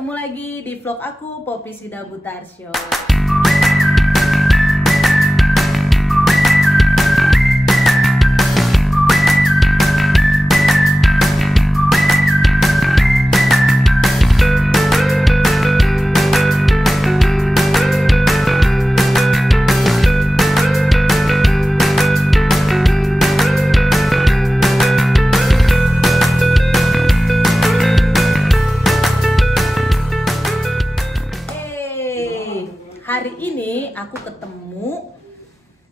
ketemu lagi di vlog aku, Poppy Sida Butarsyo. Hari ini aku ketemu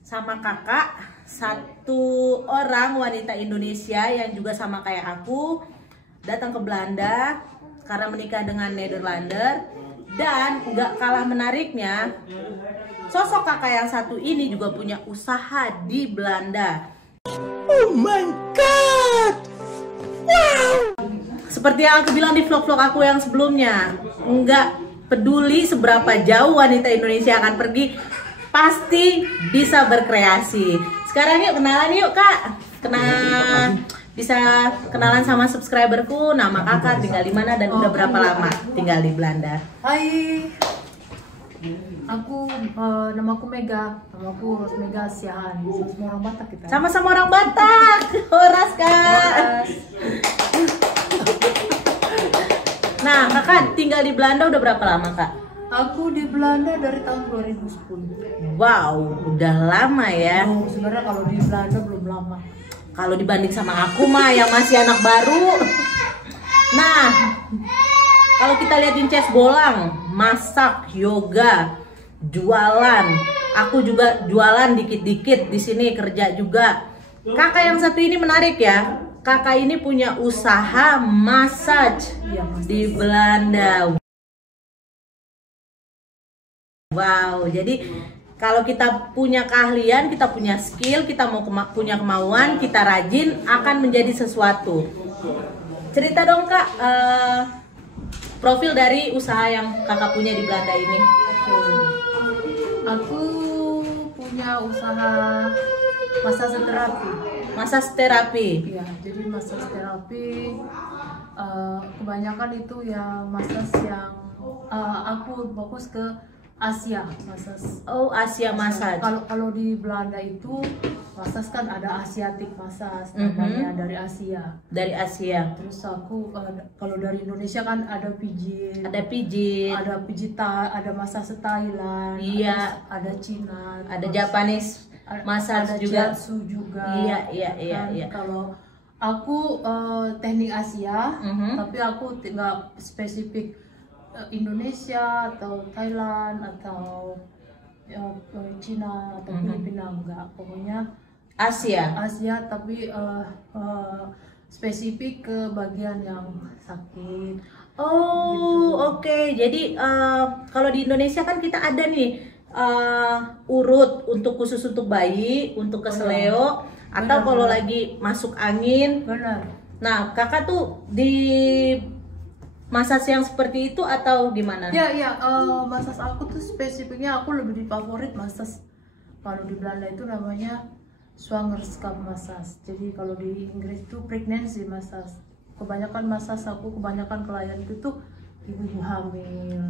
sama kakak, satu orang wanita Indonesia yang juga sama kayak aku, datang ke Belanda karena menikah dengan Nederlander. Dan nggak kalah menariknya, sosok kakak yang satu ini juga punya usaha di Belanda. Oh my god, wow! Seperti yang aku bilang di vlog-vlog aku yang sebelumnya, nggak peduli seberapa jauh wanita Indonesia akan pergi, pasti bisa berkreasi. Sekarang yuk kenalan yuk kak, bisa kenalan sama subscriberku. Nama kakak, tinggal di mana dan udah berapa lama tinggal di Belanda? Hai, namaku Mega, namaku Ros Mega Siahan. Sama orang Batak kita. Sama-sama orang Batak, Horas kak. Nah, kakak tinggal di Belanda udah berapa lama, kak? Aku di Belanda dari tahun 2010. Wow, udah lama ya. Oh, sebenarnya kalau di Belanda belum lama. Kalau dibanding sama aku mah yang masih anak baru. Nah, kalau kita liatin Ces Bolang, masak, yoga, jualan. Aku juga jualan dikit-dikit di sini, kerja juga. Kakak yang satu ini menarik ya. Kakak ini punya usaha massage di Belanda. Wow, jadi kalau kita punya keahlian, kita punya skill, kita mau punya kemauan, kita rajin, akan menjadi sesuatu. Cerita dong kak, profil dari usaha yang kakak punya di Belanda ini. Aku punya usaha massage terapi. Massage terapi. Ya, jadi massage terapi kebanyakan itu ya massage yang aku fokus ke Asia massage. Oh, Asia massage. Kalau di Belanda itu massage kan ada Asiatic massage, namanya dari Asia. Dari Asia. Terus aku kalau dari Indonesia kan ada pijit. Ada pijit. Ada pijit, ada massage Thailand. Iya. Ada Cina. Ada Japanese massage ada juga. Jiatsu juga. Iya. Kalau aku teknik Asia, tapi aku nggak spesifik Indonesia atau Thailand atau Cina atau Filipina, enggak. Pokoknya Asia. tapi spesifik ke bagian yang sakit. Oh, gitu. Oke. Jadi kalau di Indonesia kan kita ada nih urut untuk khusus untuk bayi, untuk keseleo, atau kalau lagi masuk angin. Benar. Nah, kakak tuh di massage yang seperti itu atau gimana? Ya, massage aku tuh spesifiknya aku lebih favorit massage. Kalau di Belanda itu namanya Zwangerschap massage. Jadi kalau di Inggris itu pregnancy massage. Kebanyakan klien itu tuh ibu-ibu hamil.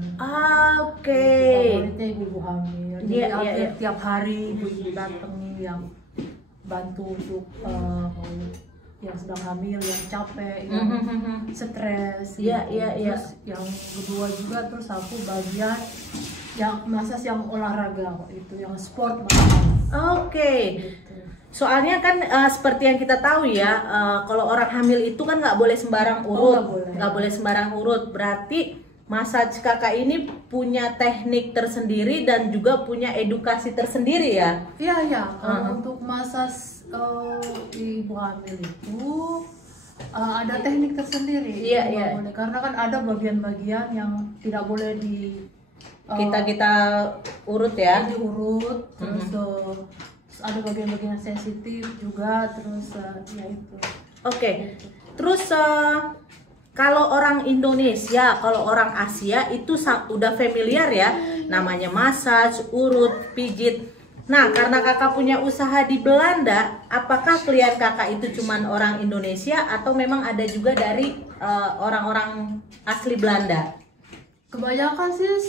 Oke. Favoritnya ibu-ibu hamil. Jadi hampir tiap hari ibu-ibu datang yang bantu untuk yang sedang hamil, yang capek, yang stres. Iya. Terus yang kedua juga terus aku bagian yang massage yang olahraga itu, yang sport massage. Oke. Gitu. Soalnya kan seperti yang kita tahu ya, kalau orang hamil itu kan nggak boleh sembarang urut, nggak boleh sembarang urut. Berarti massage kakak ini punya teknik tersendiri dan juga punya edukasi tersendiri ya? Iya. Kalau untuk massage ibu hamil itu ada teknik tersendiri. Iya. Karena kan ada bagian-bagian yang tidak boleh kita urut ya? Diurut, terus ada bagian-bagian sensitif juga, terus ya itu. Oke. Terus kalau orang Indonesia, kalau orang Asia itu udah familiar ya, namanya massage, urut, pijit. Nah, karena kakak punya usaha di Belanda, apakah klien kakak itu cuman orang Indonesia atau memang ada juga dari orang-orang asli Belanda? Kebanyakan sih 80%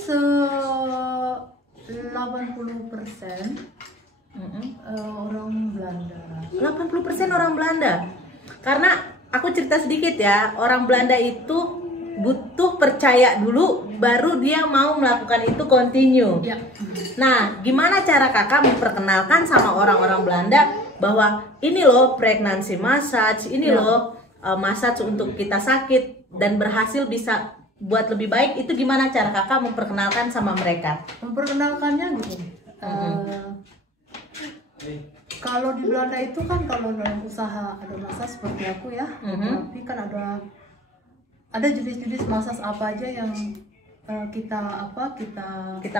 orang Belanda. 80% orang Belanda. Karena aku cerita sedikit ya, orang Belanda itu butuh percaya dulu baru dia mau melakukan itu continue. Ya. Nah, gimana cara kakak memperkenalkan sama orang-orang Belanda bahwa ini loh pregnancy massage, ini loh massage untuk kita sakit dan berhasil bisa buat lebih baik, itu gimana cara kakak memperkenalkan sama mereka? Memperkenalkannya gitu. Kalau di Belanda itu kan kalau dalam usaha ada massage seperti aku ya, tapi kan ada jenis-jenis massage apa aja yang kita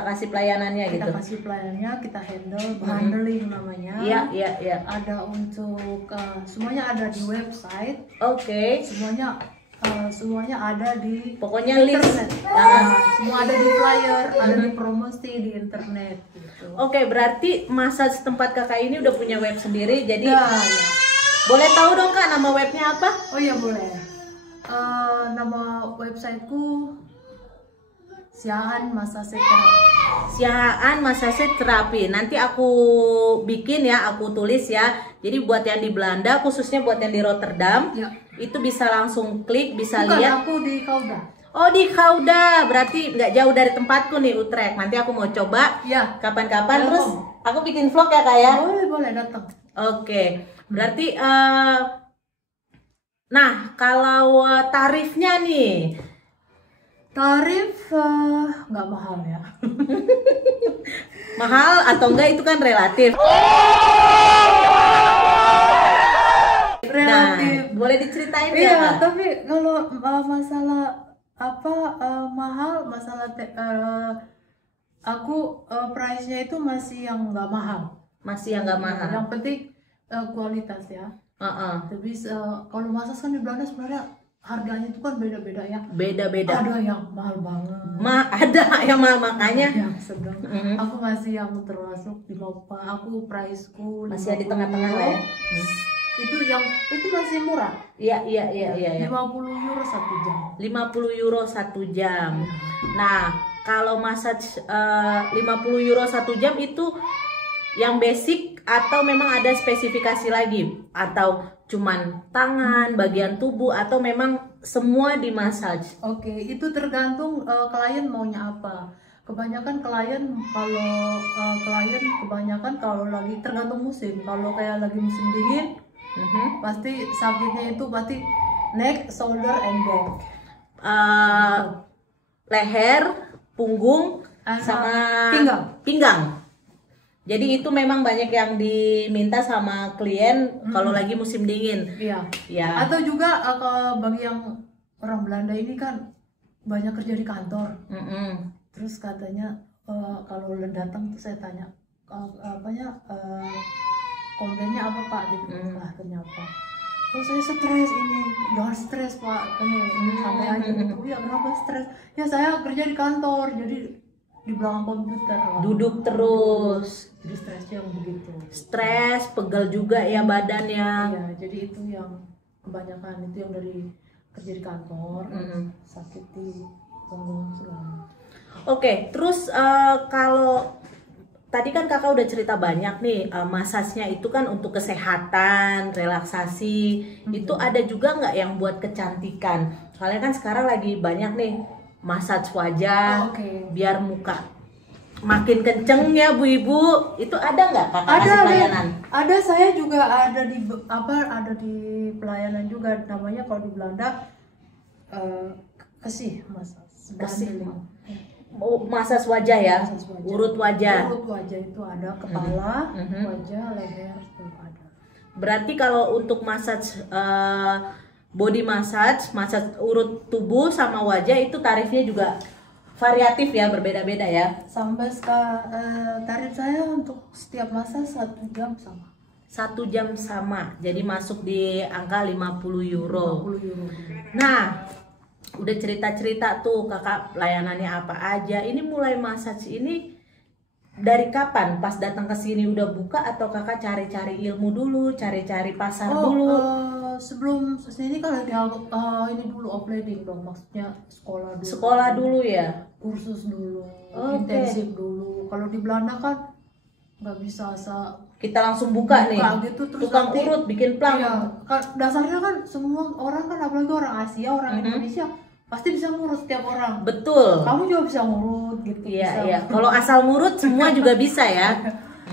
kasih pelayanannya kita gitu. kasih pelayanannya, kita handling namanya. Iya. Ada untuk semuanya ada di website. Oke. Semuanya ada di Pokoknya internet. Semua ada di flyer, ada di promosi di internet gitu. Oke, berarti massage tempat kakak ini udah punya web sendiri, jadi Ya. boleh tahu dong kak nama webnya apa? Oh iya boleh. Nama websiteku Siahaan Massage Therapy. Siahaan Massage Terapi. Nanti aku bikin ya, aku tulis ya. Jadi buat yang di Belanda, khususnya buat yang di Rotterdam, Ya. itu bisa langsung klik, bisa Bukan, lihat. aku di Kauda. Oh, di Gouda, berarti nggak jauh dari tempatku nih, Utrecht. Nanti aku mau coba Ya. kapan-kapan. Welcome. Terus aku bikin vlog ya kak ya. Boleh datang. Oke, berarti nah kalau tarifnya nih, Tarif nggak mahal ya. mahal atau enggak itu kan relatif. Relatif. Nah, boleh diceritain Iya, nggak, Kak? tapi kalau masalah mahal, aku price-nya itu masih yang nggak mahal. Masih yang nggak mahal. Yang penting kualitas ya. Tapi kalau massage kan di Belanda sebenarnya harganya itu kan beda-beda ya. Beda-beda. Ada yang mahal banget. Ada yang mahal, makanya Ada yang sedang. Aku masih yang termasuk di bawah. Aku price-ku masih di tengah-tengah lah ya. Itu masih murah. Iya. 50 euro 1 jam. 50 euro 1 jam. Nah, kalau massage 50 euro 1 jam itu yang basic atau memang ada spesifikasi lagi? Atau cuman tangan, bagian tubuh, atau memang semua di massage? Oke, itu tergantung klien maunya apa. Kebanyakan klien kalau lagi tergantung musim. Kalau kayak lagi musim dingin, pasti sakitnya itu pasti neck, shoulder, and back. Leher, punggung, sama pinggang. Jadi itu memang banyak yang diminta sama klien kalau lagi musim dingin. Iya. Ya. Atau juga bagi yang orang Belanda ini kan banyak kerja di kantor. Terus katanya kalau datang tuh saya tanya komplainnya apa Pak? Gitu. Kenapa? Oh saya stres ini. Jangan stres Pak. Santai aja gitu. Ya kenapa stres? Ya saya kerja di kantor jadi di belakang komputer. Duduk terus. Jadi stresnya begitu. Stres, pegel juga ya badannya. Iya, jadi itu yang kebanyakan itu yang dari kerja di kantor, sakit di punggung segala. Oke, terus kalau tadi kan kakak udah cerita banyak nih, massage-nya itu kan untuk kesehatan, relaksasi. Itu ada juga nggak yang buat kecantikan? Soalnya kan sekarang lagi banyak nih massage wajah, biar muka makin kenceng ya Bu Ibu. Itu ada nggak kakak kasih pelayanan? Ada, saya juga ada di pelayanan juga, namanya kalau di Belanda kesih massage. Massage wajah ya, urut wajah. Urut wajah itu ada, kepala, wajah, leher itu ada. Berarti kalau untuk massage body massage urut tubuh sama wajah itu tarifnya juga variatif ya, berbeda-beda ya. Sampai tarif saya untuk setiap massage 1 jam sama. 1 jam sama, jadi masuk di angka 50 euro. 50 euro. Nah, udah cerita-cerita tuh kakak layanannya apa aja. Ini mulai massage ini dari kapan? Pas datang ke sini udah buka atau kakak cari-cari ilmu dulu, cari-cari pasar dulu? sebelum sini kan ini dulu offline dong, maksudnya sekolah dulu. Sekolah dulu ya? Kursus dulu, Oke. intensif dulu. Kalau di Belanda kan nggak bisa Kita langsung buka nih, gitu, terus tukang nanti, urut bikin plang. iya, dasarnya kan semua orang kan, apalagi orang Asia, orang Indonesia pasti bisa ngurut setiap orang. Betul. Kamu juga bisa ngurut gitu. Iya, bisa. iya. Kalau asal ngurut semua juga bisa ya.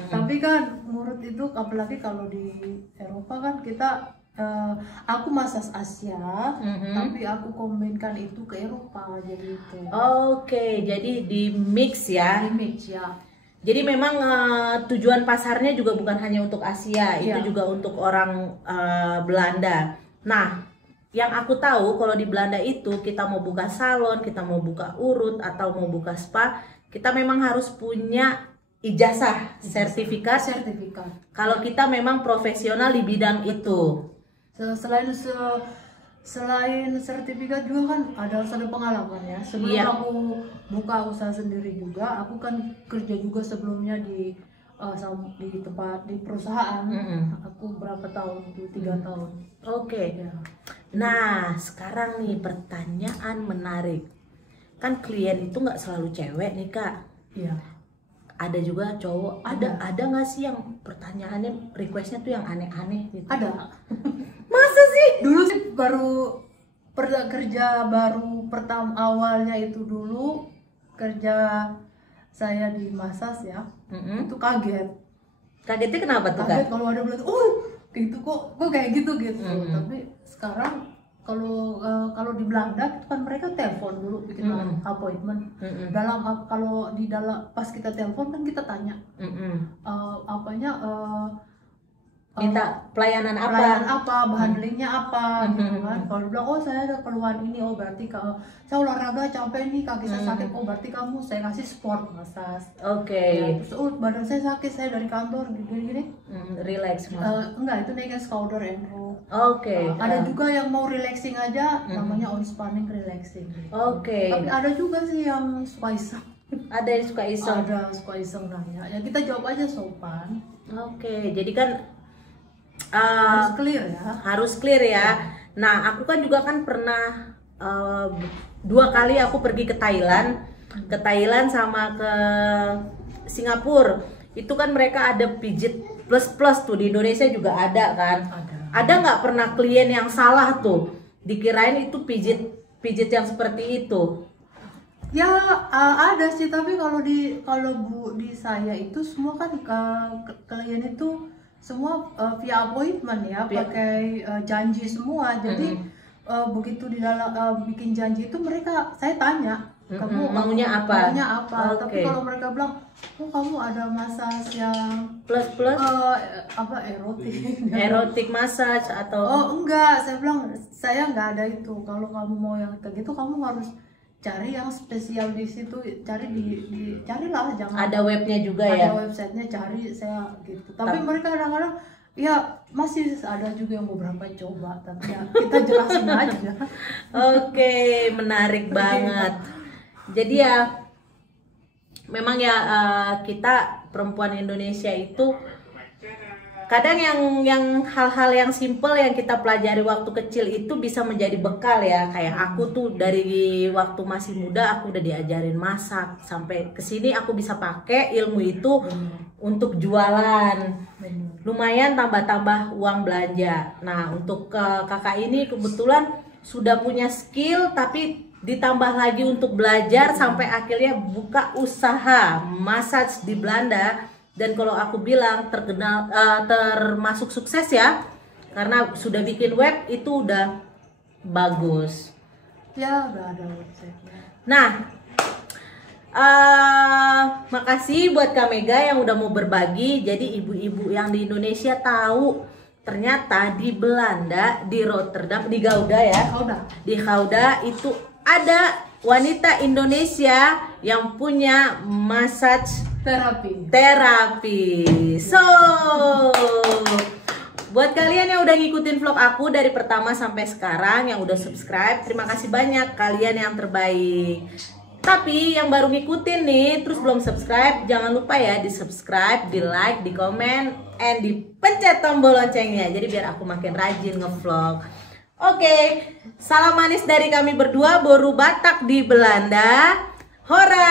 Tapi kan ngurut itu apalagi kalau di Eropa kan kita aku masas Asia, tapi aku kombinkan itu ke Eropa jadi itu. Oke, jadi di mix ya. Di mix ya. Jadi memang tujuan pasarnya juga bukan hanya untuk Asia, Iya. itu juga untuk orang Belanda. Nah, yang aku tahu kalau di Belanda itu kita mau buka salon, kita mau buka urut atau mau buka spa, kita memang harus punya ijazah, sertifikat. Kalau kita memang profesional di bidang itu. Selain sertifikat juga kan ada pengalaman ya. Sebelum Iya. aku buka usaha sendiri juga, aku kan kerja juga sebelumnya di tempat di perusahaan. Aku berapa tahun itu 3 tahun. Oke. Ya. Nah, sekarang nih pertanyaan menarik. Kan klien itu nggak selalu cewek nih Kak. Iya. Ada juga cowok. Ada nggak sih yang pertanyaannya, requestnya tuh yang aneh-aneh gitu? Ada. Masa sih? Dulu sih kerja baru pertama awalnya itu dulu kerja saya di Masas ya. Itu kaget. Kagetnya kenapa tuh Kaget Kak? kalau ada bilang, gitu kok kayak gitu. Tapi sekarang kalau di Belanda itu kan mereka telepon dulu bikin appointment. Kalau di dalam pas kita telepon kan kita tanya Minta pelayanan apa, handlingnya apa gitu kan. Kalau dia bilang saya ada keluhan ini, berarti saya olahraga capek nih, kaki saya sakit, berarti saya kasih sport massage. Oke. Ya, terus badan saya sakit, saya dari kantor gini. Relax. Enggak, itu naiknya shoulder and roll. Oke. Ada juga yang mau relaxing aja, namanya on spanning relaxing. Oke. Tapi ada juga sih yang suka iseng. Ada yang suka iseng. Ada suka iseng nanya. Ya kita jawab aja sopan. Oke, jadi kan Harus clear ya. harus clear ya. Nah, aku kan juga kan pernah 2 kali aku pergi ke Thailand sama ke Singapura. Itu kan mereka ada pijit plus tuh, di Indonesia juga ada kan. Ada nggak pernah klien yang salah tuh, dikirain itu pijit yang seperti itu? Ya ada sih, tapi kalau di saya itu semua kan klien itu semua via appointment ya, pakai janji semua. Jadi begitu di dalam bikin janji itu saya tanya kamu maunya apa? Tapi kalau mereka bilang kamu ada massage yang plus erotik massage atau enggak, saya bilang saya nggak ada itu. Kalau kamu mau yang kayak gitu kamu harus cari yang spesial di situ, carilah, jangan ada webnya juga ada ya. websitenya, cari saya gitu. Tapi mereka kadang-kadang ya masih ada juga yang beberapa coba, tapi ya kita jelasin aja. Oke, menarik banget. Jadi ya memang ya kita perempuan Indonesia itu kadang yang hal-hal yang simple yang kita pelajari waktu kecil itu bisa menjadi bekal ya. Kayak aku tuh dari waktu masih muda aku udah diajarin masak, sampai kesini aku bisa pakai ilmu itu untuk jualan. Lumayan tambah-tambah uang belanja. Nah, untuk kakak ini kebetulan sudah punya skill, tapi ditambah lagi untuk belajar sampai akhirnya buka usaha massage di Belanda. Dan kalau aku bilang termasuk sukses ya, karena sudah bikin web itu udah bagus. Ya udah ada websitenya. Nah, makasih buat Kak Mega yang udah mau berbagi. Jadi ibu-ibu yang di Indonesia tahu ternyata di Belanda, di Rotterdam, di Gouda ya, di Gouda itu ada wanita Indonesia yang punya massage terapi. So, buat kalian yang udah ngikutin vlog aku dari pertama sampai sekarang, yang udah subscribe, terima kasih banyak, kalian yang terbaik. Tapi yang baru ngikutin nih, terus belum subscribe, jangan lupa ya di subscribe, di like, di komen, and dipencet tombol loncengnya. Jadi biar aku makin rajin ngevlog. Oke, salam manis dari kami berdua, Boru Batak di Belanda. Hora!